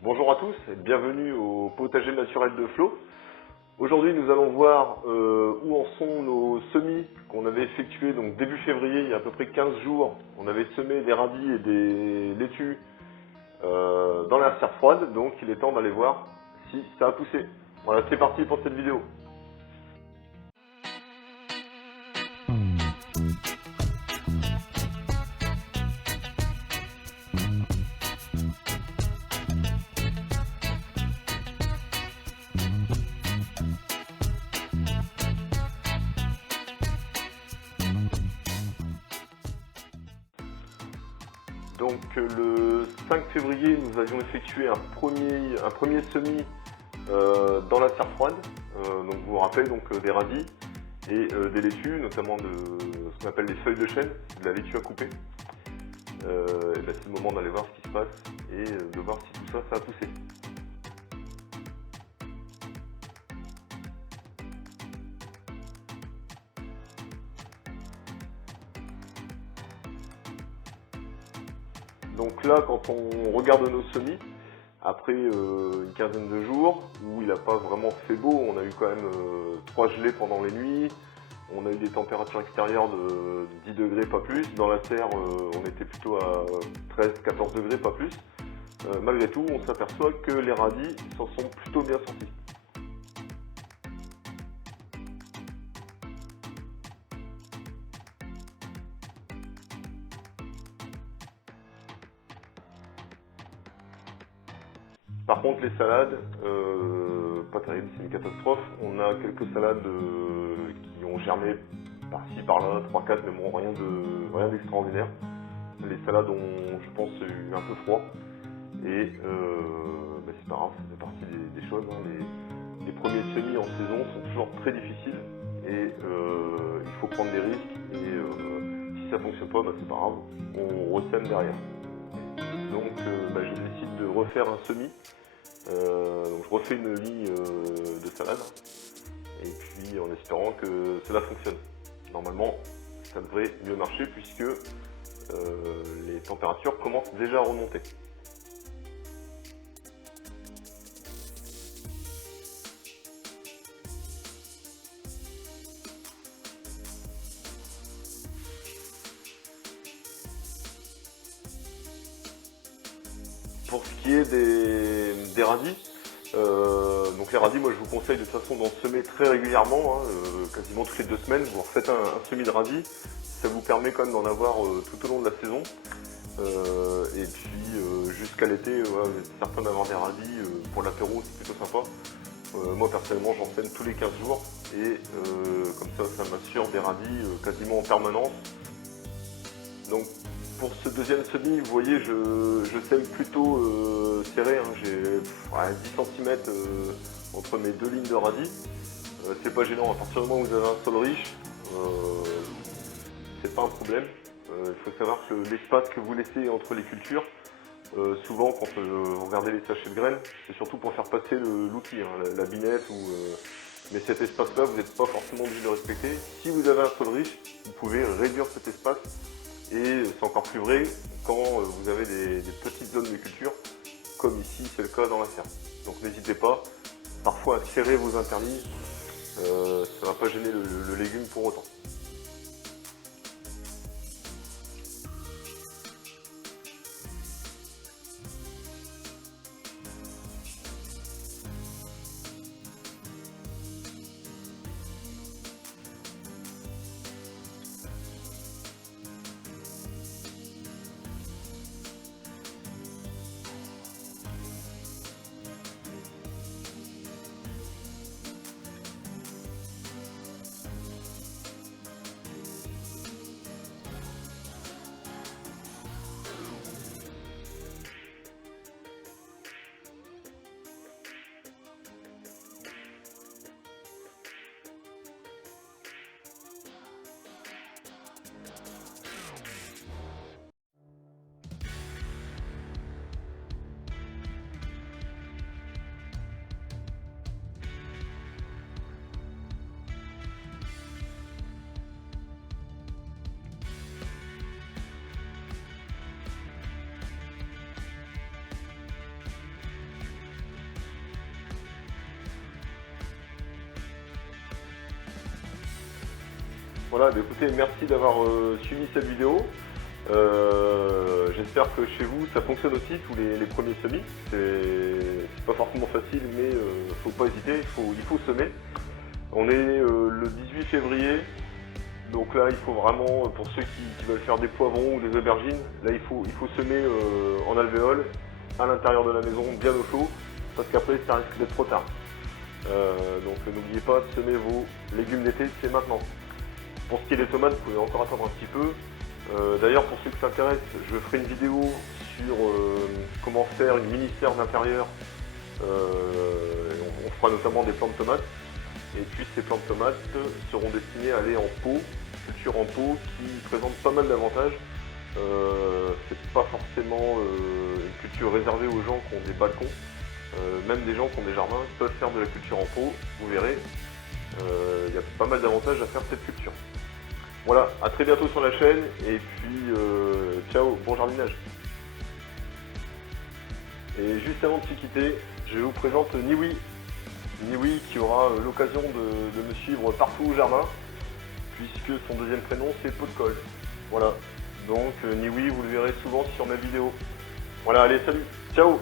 Bonjour à tous et bienvenue au potager naturel de Flo. Aujourd'hui nous allons voir où en sont nos semis qu'on avait effectués donc début février, il y a à peu près 15 jours. On avait semé des radis et des laitues dans la serre froide, donc il est temps d'aller voir si ça a poussé. Voilà, c'est parti pour cette vidéo. Donc le 5 février, nous avions effectué un premier semis dans la serre froide. Donc vous vous rappelez donc des radis et des laitues, notamment de ce qu'on appelle les feuilles de chêne, de la laitue à couper. Et ben, c'est le moment d'aller voir ce qui se passe et de voir si tout ça, ça a poussé. Donc là, quand on regarde nos semis, après une quinzaine de jours, où il n'a pas vraiment fait beau, on a eu quand même 3 gelées pendant les nuits, on a eu des températures extérieures de 10 degrés, pas plus. Dans la serre, on était plutôt à 13-14 degrés, pas plus. Malgré tout, on s'aperçoit que les radis s'en sont plutôt bien sortis. Par contre, les salades, pas terrible, c'est une catastrophe. On a quelques salades qui ont germé par-ci, par-là, 3-4, mais bon, rien d'extraordinaire. Les salades ont, je pense, eu un peu froid. Et bah, c'est pas grave, ça fait partie des choses. Hein. Les premiers semis en saison sont toujours très difficiles et il faut prendre des risques. Et si ça fonctionne pas, bah, c'est pas grave, on ressème derrière. Donc bah, je décide de refaire un semis. Donc je refais une ligne de salade et puis en espérant que cela fonctionne. Normalement, ça devrait mieux marcher puisque les températures commencent déjà à remonter. Pour ce qui est des radis, donc les radis, moi je vous conseille de toute façon d'en semer très régulièrement, hein, quasiment toutes les 2 semaines. Vous refaites un semis de radis, ça vous permet quand même d'en avoir tout au long de la saison. Et puis jusqu'à l'été, voilà, vous êtes certain d'avoir des radis pour l'apéro, c'est plutôt sympa. Moi personnellement j'en sème tous les 15 jours et comme ça m'assure des radis quasiment en permanence. Donc pour ce deuxième semis, vous voyez, je sème plutôt serré, hein. J'ai 10 cm entre mes 2 lignes de radis. C'est pas gênant, à partir du moment où vous avez un sol riche, c'est pas un problème. Il faut savoir que l'espace que vous laissez entre les cultures, souvent quand vous regardez les sachets de graines, c'est surtout pour faire passer l'outil, hein, la binette mais cet espace-là, vous n'êtes pas forcément obligé de le respecter. Si vous avez un sol riche, vous pouvez réduire cet espace. Et c'est encore plus vrai quand vous avez des petites zones de culture, comme ici c'est le cas dans la serre. Donc n'hésitez pas, parfois à serrer vos internies, ça ne va pas gêner le légume pour autant. Voilà, bah écoutez, merci d'avoir suivi cette vidéo. J'espère que chez vous ça fonctionne aussi, tous les premiers semis. C'est pas forcément facile, mais faut pas hésiter, il faut semer. On est le 18 février, donc là il faut vraiment, pour ceux qui veulent faire des poivrons ou des aubergines, là il faut semer en alvéole, à l'intérieur de la maison, bien au chaud, parce qu'après ça risque d'être trop tard. Donc n'oubliez pas de semer vos légumes d'été, c'est maintenant. Pour ce qui est des tomates, vous pouvez encore attendre un petit peu. D'ailleurs, pour ceux qui s'intéressent, je ferai une vidéo sur comment faire une mini serre d'intérieur. On fera notamment des plants de tomates. Et puis ces plants de tomates seront destinés à aller en pot, culture en pot, qui présente pas mal d'avantages. C'est pas forcément une culture réservée aux gens qui ont des balcons. Même des gens qui ont des jardins peuvent faire de la culture en pot, vous verrez. Il y a pas mal d'avantages à faire cette culture. Voilà, à très bientôt sur la chaîne et puis ciao, bon jardinage. Et juste avant de se quitter, je vous présente Niwi. Niwi qui aura l'occasion de me suivre partout au jardin, puisque son deuxième prénom c'est Pot de Colle. Voilà, donc Niwi vous le verrez souvent sur mes vidéos. Voilà, allez, salut, ciao.